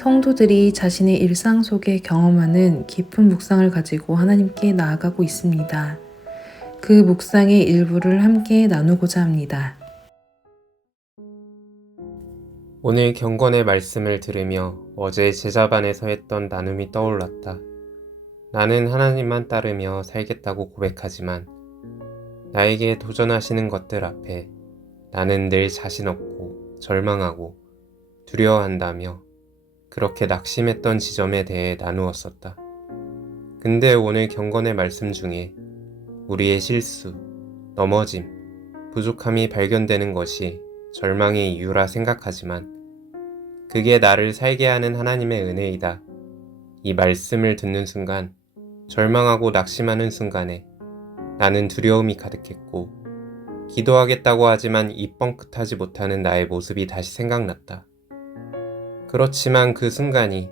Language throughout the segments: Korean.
성도들이 자신의 일상 속에 경험하는 깊은 묵상을 가지고 하나님께 나아가고 있습니다. 그 묵상의 일부를 함께 나누고자 합니다. 오늘 경건의 말씀을 들으며 어제 제자반에서 했던 나눔이 떠올랐다. 나는 하나님만 따르며 살겠다고 고백하지만 나에게 도전하시는 것들 앞에 나는 늘 자신 없고 절망하고 두려워한다며 그렇게 낙심했던 지점에 대해 나누었었다. 근데 오늘 경건의 말씀 중에 우리의 실수, 넘어짐, 부족함이 발견되는 것이 절망의 이유라 생각하지만 그게 나를 살게 하는 하나님의 은혜이다. 이 말씀을 듣는 순간, 절망하고 낙심하는 순간에 나는 두려움이 가득했고 기도하겠다고 하지만 입 뻥끗하지 못하는 나의 모습이 다시 생각났다. 그렇지만 그 순간이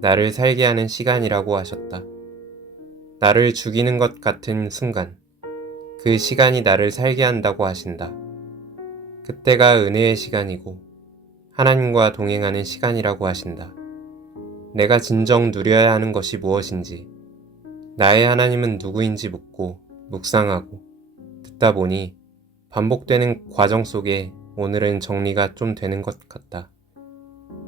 나를 살게 하는 시간이라고 하셨다. 나를 죽이는 것 같은 순간, 그 시간이 나를 살게 한다고 하신다. 그때가 은혜의 시간이고 하나님과 동행하는 시간이라고 하신다. 내가 진정 누려야 하는 것이 무엇인지, 나의 하나님은 누구인지 묻고 묵상하고 듣다 보니 반복되는 과정 속에 오늘은 정리가 좀 되는 것 같다.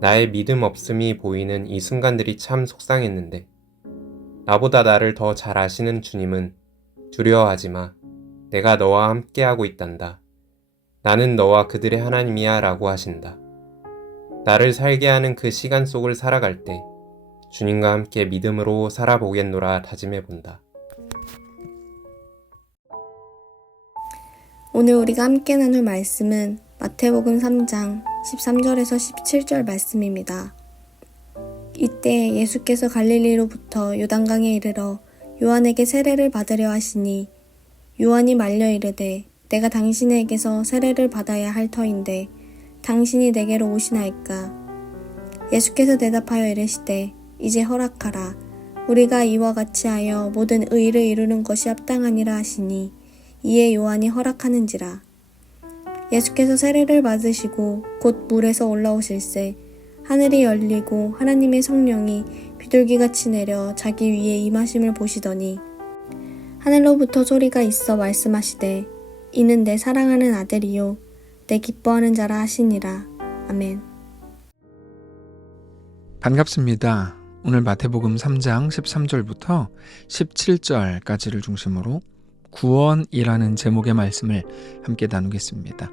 나의 믿음 없음이 보이는 이 순간들이 참 속상했는데 나보다 나를 더 잘 아시는 주님은 두려워하지 마. 내가 너와 함께하고 있단다. 나는 너와 그들의 하나님이야 라고 하신다. 나를 살게 하는 그 시간 속을 살아갈 때 주님과 함께 믿음으로 살아보겠노라 다짐해본다. 오늘 우리가 함께 나눌 말씀은 마태복음 3장 13절에서 17절 말씀입니다. 이때 예수께서 갈릴리로부터 요단강에 이르러 요한에게 세례를 받으려 하시니 요한이 말려 이르되 내가 당신에게서 세례를 받아야 할 터인데 당신이 내게로 오시나이까. 예수께서 대답하여 이르시되 이제 허락하라. 우리가 이와 같이 하여 모든 의를 이루는 것이 합당하니라 하시니 이에 요한이 허락하는지라. 예수께서 세례를 받으시고 곧 물에서 올라오실새 하늘이 열리고 하나님의 성령이 비둘기같이 내려 자기 위에 임하심을 보시더니 하늘로부터 소리가 있어 말씀하시되 이는 내 사랑하는 아들이요 내 기뻐하는 자라 하시니라. 아멘. 반갑습니다. 오늘 마태복음 3장 13절부터 17절까지를 중심으로 구원이라는 제목의 말씀을 함께 나누겠습니다.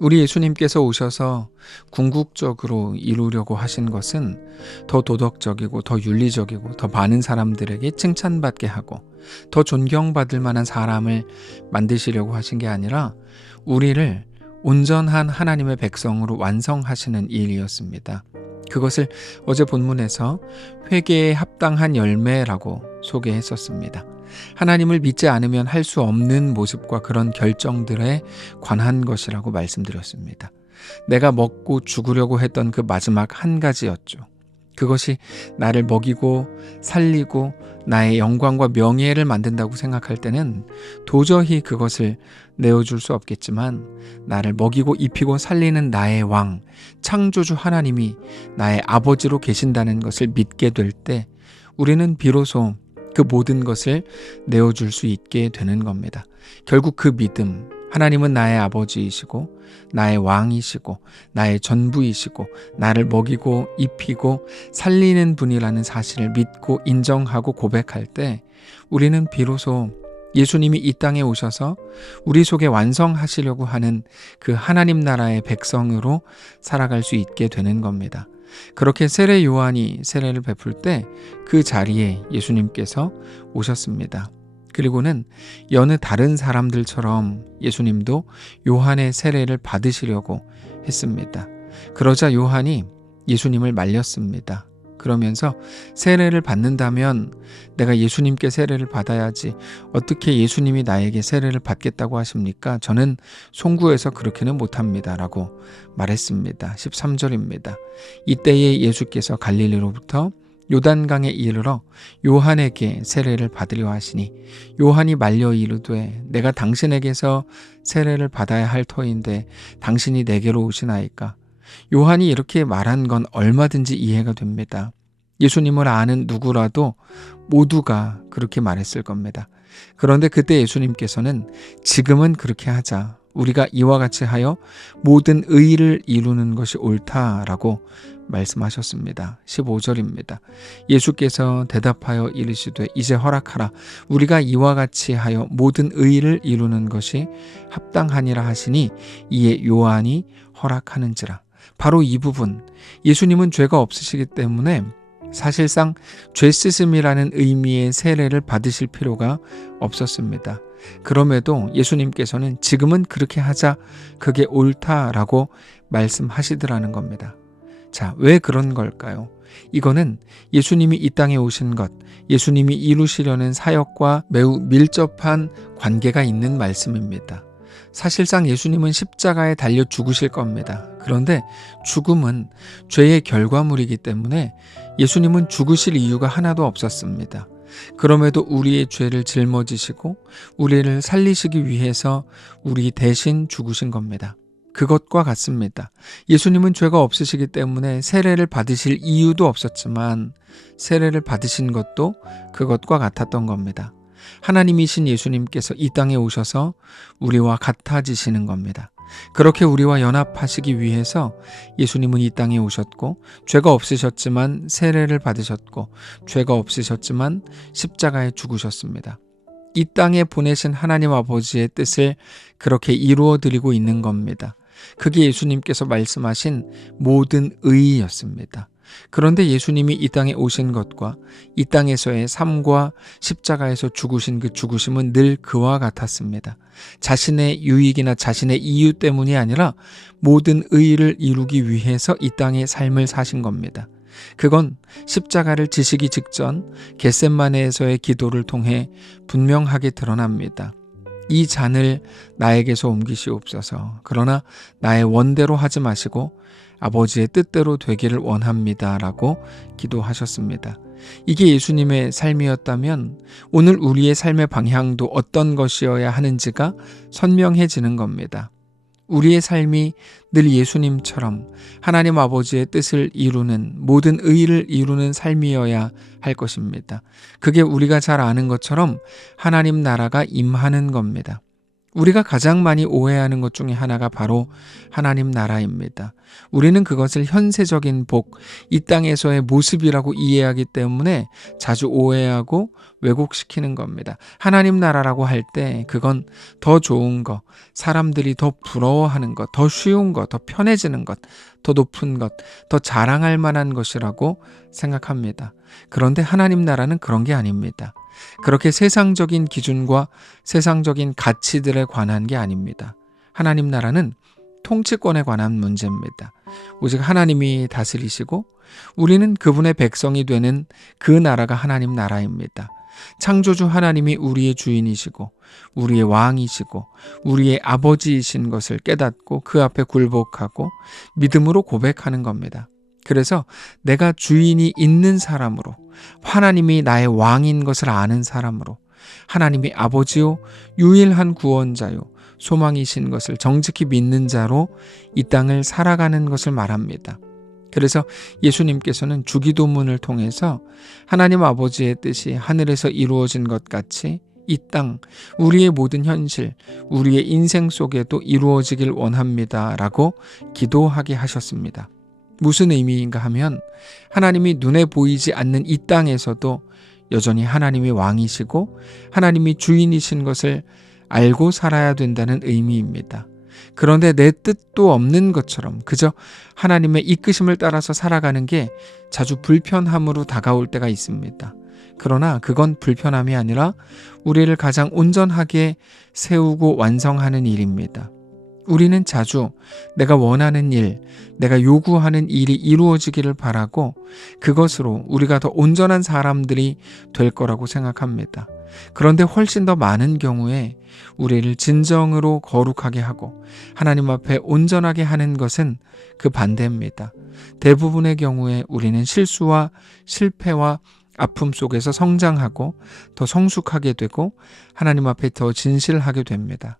우리 예수님께서 오셔서 궁극적으로 이루려고 하신 것은 더 도덕적이고 더 윤리적이고 더 많은 사람들에게 칭찬받게 하고 더 존경받을 만한 사람을 만드시려고 하신 게 아니라 우리를 온전한 하나님의 백성으로 완성하시는 일이었습니다. 그것을 어제 본문에서 회개에 합당한 열매라고 소개했었습니다. 하나님을 믿지 않으면 할 수 없는 모습과 그런 결정들에 관한 것이라고 말씀드렸습니다. 내가 먹고 죽으려고 했던 그 마지막 한 가지였죠. 그것이 나를 먹이고 살리고 나의 영광과 명예를 만든다고 생각할 때는 도저히 그것을 내어줄 수 없겠지만 나를 먹이고 입히고 살리는 나의 왕, 창조주 하나님이 나의 아버지로 계신다는 것을 믿게 될 때 우리는 비로소 그 모든 것을 내어줄 수 있게 되는 겁니다. 결국 그 믿음, 하나님은 나의 아버지이시고 나의 왕이시고 나의 전부이시고 나를 먹이고 입히고 살리는 분이라는 사실을 믿고 인정하고 고백할 때 우리는 비로소 예수님이 이 땅에 오셔서 우리 속에 완성하시려고 하는 그 하나님 나라의 백성으로 살아갈 수 있게 되는 겁니다. 그렇게 세례 요한이 세례를 베풀 때 그 자리에 예수님께서 오셨습니다. 그리고는 여느 다른 사람들처럼 예수님도 요한의 세례를 받으시려고 했습니다. 그러자 요한이 예수님을 말렸습니다. 그러면서 세례를 받는다면 내가 예수님께 세례를 받아야지 어떻게 예수님이 나에게 세례를 받겠다고 하십니까? 저는 송구해서 그렇게는 못합니다 라고 말했습니다. 13절입니다. 이때에 예수께서 갈릴리로부터 요단강에 이르러 요한에게 세례를 받으려 하시니 요한이 말려 이르되 내가 당신에게서 세례를 받아야 할 터인데 당신이 내게로 오시나이까. 요한이 이렇게 말한 건 얼마든지 이해가 됩니다. 예수님을 아는 누구라도 모두가 그렇게 말했을 겁니다. 그런데 그때 예수님께서는 지금은 그렇게 하자. 우리가 이와 같이 하여 모든 의를 이루는 것이 옳다라고 말씀하셨습니다. 15절입니다. 예수께서 대답하여 이르시되 이제 허락하라. 우리가 이와 같이 하여 모든 의를 이루는 것이 합당하니라 하시니 이에 요한이 허락하는지라. 바로 이 부분, 예수님은 죄가 없으시기 때문에 사실상 죄쓰심이라는 의미의 세례를 받으실 필요가 없었습니다. 그럼에도 예수님께서는 지금은 그렇게 하자, 그게 옳다라고 말씀하시더라는 겁니다. 자, 왜 그런 걸까요? 이거는 예수님이 이 땅에 오신 것, 예수님이 이루시려는 사역과 매우 밀접한 관계가 있는 말씀입니다. 사실상 예수님은 십자가에 달려 죽으실 겁니다. 그런데 죽음은 죄의 결과물이기 때문에 예수님은 죽으실 이유가 하나도 없었습니다. 그럼에도 우리의 죄를 짊어지시고 우리를 살리시기 위해서 우리 대신 죽으신 겁니다. 그것과 같습니다. 예수님은 죄가 없으시기 때문에 세례를 받으실 이유도 없었지만 세례를 받으신 것도 그것과 같았던 겁니다. 하나님이신 예수님께서 이 땅에 오셔서 우리와 같아지시는 겁니다. 그렇게 우리와 연합하시기 위해서 예수님은 이 땅에 오셨고 죄가 없으셨지만 세례를 받으셨고 죄가 없으셨지만 십자가에 죽으셨습니다. 이 땅에 보내신 하나님 아버지의 뜻을 그렇게 이루어 드리고 있는 겁니다. 그게 예수님께서 말씀하신 모든 의였습니다. 그런데 예수님이 이 땅에 오신 것과 이 땅에서의 삶과 십자가에서 죽으신 그 죽으심은 늘 그와 같았습니다. 자신의 유익이나 자신의 이유 때문이 아니라 모든 의를 이루기 위해서 이 땅의 삶을 사신 겁니다. 그건 십자가를 지시기 직전 겟세마네에서의 기도를 통해 분명하게 드러납니다. 이 잔을 나에게서 옮기시옵소서. 그러나 나의 원대로 하지 마시고 아버지의 뜻대로 되기를 원합니다. 라고 기도하셨습니다. 이게 예수님의 삶이었다면 오늘 우리의 삶의 방향도 어떤 것이어야 하는지가 선명해지는 겁니다. 우리의 삶이 늘 예수님처럼 하나님 아버지의 뜻을 이루는 모든 의를 이루는 삶이어야 할 것입니다. 그게 우리가 잘 아는 것처럼 하나님 나라가 임하는 겁니다. 우리가 가장 많이 오해하는 것 중에 하나가 바로 하나님 나라입니다. 우리는 그것을 현세적인 복, 이 땅에서의 모습이라고 이해하기 때문에 자주 오해하고 왜곡시키는 겁니다. 하나님 나라라고 할 때 그건 더 좋은 것, 사람들이 더 부러워하는 것, 더 쉬운 것, 더 편해지는 것, 더 높은 것, 더 자랑할 만한 것이라고 생각합니다. 그런데 하나님 나라는 그런 게 아닙니다. 그렇게 세상적인 기준과 세상적인 가치들에 관한 게 아닙니다. 하나님 나라는 통치권에 관한 문제입니다. 오직 하나님이 다스리시고 우리는 그분의 백성이 되는 그 나라가 하나님 나라입니다. 창조주 하나님이 우리의 주인이시고 우리의 왕이시고 우리의 아버지이신 것을 깨닫고 그 앞에 굴복하고 믿음으로 고백하는 겁니다. 그래서 내가 주인이 있는 사람으로, 하나님이 나의 왕인 것을 아는 사람으로, 하나님이 아버지요 유일한 구원자요 소망이신 것을 정직히 믿는 자로 이 땅을 살아가는 것을 말합니다. 그래서 예수님께서는 주기도문을 통해서 하나님 아버지의 뜻이 하늘에서 이루어진 것 같이 이 땅, 우리의 모든 현실, 우리의 인생 속에도 이루어지길 원합니다. 라고 기도하게 하셨습니다. 무슨 의미인가 하면 하나님이 눈에 보이지 않는 이 땅에서도 여전히 하나님이 왕이시고 하나님이 주인이신 것을 알고 살아야 된다는 의미입니다. 그런데 내 뜻도 없는 것처럼 그저 하나님의 이끄심을 따라서 살아가는 게 자주 불편함으로 다가올 때가 있습니다. 그러나 그건 불편함이 아니라 우리를 가장 온전하게 세우고 완성하는 일입니다. 우리는 자주 내가 원하는 일, 내가 요구하는 일이 이루어지기를 바라고 그것으로 우리가 더 온전한 사람들이 될 거라고 생각합니다. 그런데 훨씬 더 많은 경우에 우리를 진정으로 거룩하게 하고 하나님 앞에 온전하게 하는 것은 그 반대입니다. 대부분의 경우에 우리는 실수와 실패와 아픔 속에서 성장하고 더 성숙하게 되고 하나님 앞에 더 진실하게 됩니다.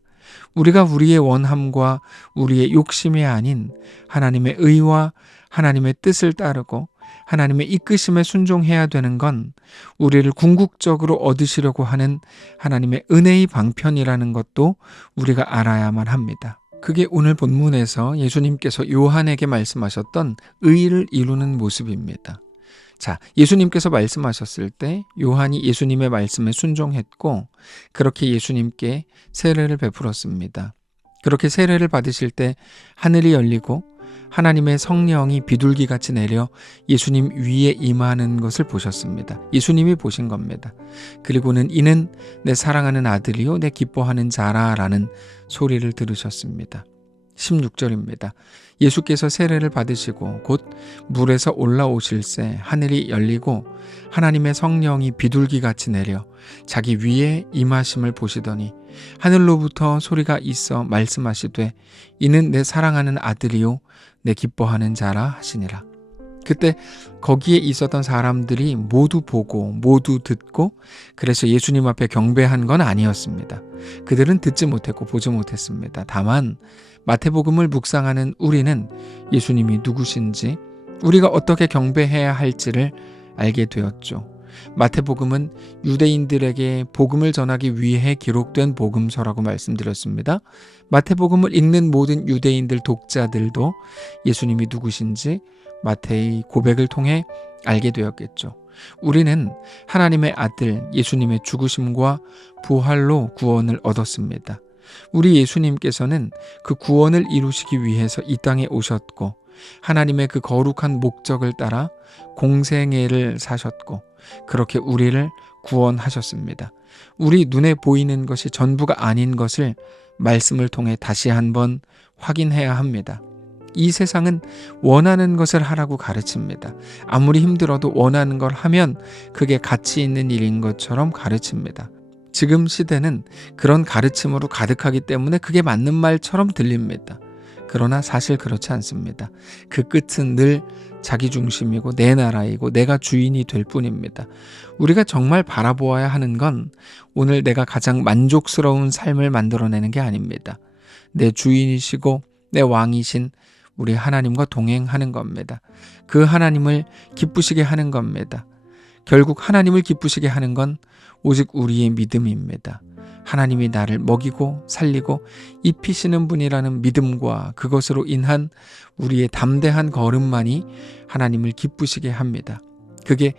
우리가 우리의 원함과 우리의 욕심이 아닌 하나님의 의와 하나님의 뜻을 따르고 하나님의 이끄심에 순종해야 되는 건 우리를 궁극적으로 얻으시려고 하는 하나님의 은혜의 방편이라는 것도 우리가 알아야만 합니다. 그게 오늘 본문에서 예수님께서 요한에게 말씀하셨던 의를 이루는 모습입니다. 자, 예수님께서 말씀하셨을 때 요한이 예수님의 말씀에 순종했고 그렇게 예수님께 세례를 베풀었습니다. 그렇게 세례를 받으실 때 하늘이 열리고 하나님의 성령이 비둘기같이 내려 예수님 위에 임하는 것을 보셨습니다. 예수님이 보신 겁니다. 그리고는 이는 내 사랑하는 아들이요 내 기뻐하는 자라라는 소리를 들으셨습니다. 16절입니다. 예수께서 세례를 받으시고 곧 물에서 올라오실새 하늘이 열리고 하나님의 성령이 비둘기같이 내려 자기 위에 임하심을 보시더니 하늘로부터 소리가 있어 말씀하시되 이는 내 사랑하는 아들이요 내 기뻐하는 자라 하시니라. 그때 거기에 있었던 사람들이 모두 보고 모두 듣고 그래서 예수님 앞에 경배한 건 아니었습니다. 그들은 듣지 못했고 보지 못했습니다. 다만 마태복음을 묵상하는 우리는 예수님이 누구신지 우리가 어떻게 경배해야 할지를 알게 되었죠. 마태복음은 유대인들에게 복음을 전하기 위해 기록된 복음서라고 말씀드렸습니다. 마태복음을 읽는 모든 유대인들 독자들도 예수님이 누구신지 마태의 고백을 통해 알게 되었겠죠. 우리는 하나님의 아들 예수님의 죽으심과 부활로 구원을 얻었습니다. 우리 예수님께서는 그 구원을 이루시기 위해서 이 땅에 오셨고 하나님의 그 거룩한 목적을 따라 공생애를 사셨고 그렇게 우리를 구원하셨습니다. 우리 눈에 보이는 것이 전부가 아닌 것을 말씀을 통해 다시 한번 확인해야 합니다. 이 세상은 원하는 것을 하라고 가르칩니다. 아무리 힘들어도 원하는 걸 하면 그게 가치 있는 일인 것처럼 가르칩니다. 지금 시대는 그런 가르침으로 가득하기 때문에 그게 맞는 말처럼 들립니다. 그러나 사실 그렇지 않습니다. 그 끝은 늘 자기 중심이고 내 나라이고 내가 주인이 될 뿐입니다. 우리가 정말 바라보아야 하는 건 오늘 내가 가장 만족스러운 삶을 만들어내는 게 아닙니다. 내 주인이시고 내 왕이신 우리 하나님과 동행하는 겁니다. 그 하나님을 기쁘시게 하는 겁니다. 결국 하나님을 기쁘시게 하는 건 오직 우리의 믿음입니다. 하나님이 나를 먹이고 살리고 입히시는 분이라는 믿음과 그것으로 인한 우리의 담대한 걸음만이 하나님을 기쁘시게 합니다. 그게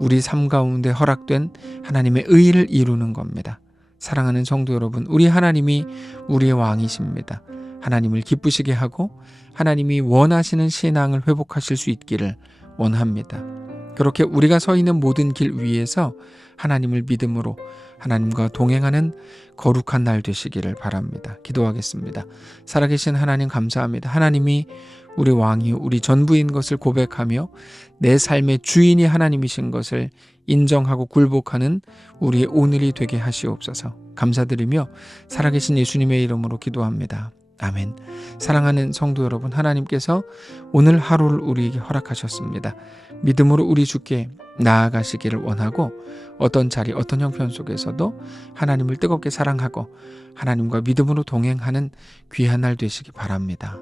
우리 삶 가운데 허락된 하나님의 의를 이루는 겁니다. 사랑하는 성도 여러분, 우리 하나님이 우리의 왕이십니다. 하나님을 기쁘시게 하고 하나님이 원하시는 신앙을 회복하실 수 있기를 원합니다. 그렇게 우리가 서 있는 모든 길 위에서 하나님을 믿음으로 하나님과 동행하는 거룩한 날 되시기를 바랍니다. 기도하겠습니다. 살아계신 하나님 감사합니다. 하나님이 우리 왕이요 우리 전부인 것을 고백하며 내 삶의 주인이 하나님이신 것을 인정하고 굴복하는 우리의 오늘이 되게 하시옵소서. 감사드리며 살아계신 예수님의 이름으로 기도합니다. 아멘. 사랑하는 성도 여러분, 하나님께서 오늘 하루를 우리에게 허락하셨습니다. 믿음으로 우리 주께 나아가시기를 원하고 어떤 자리, 어떤 형편 속에서도 하나님을 뜨겁게 사랑하고 하나님과 믿음으로 동행하는 귀한 날 되시기 바랍니다.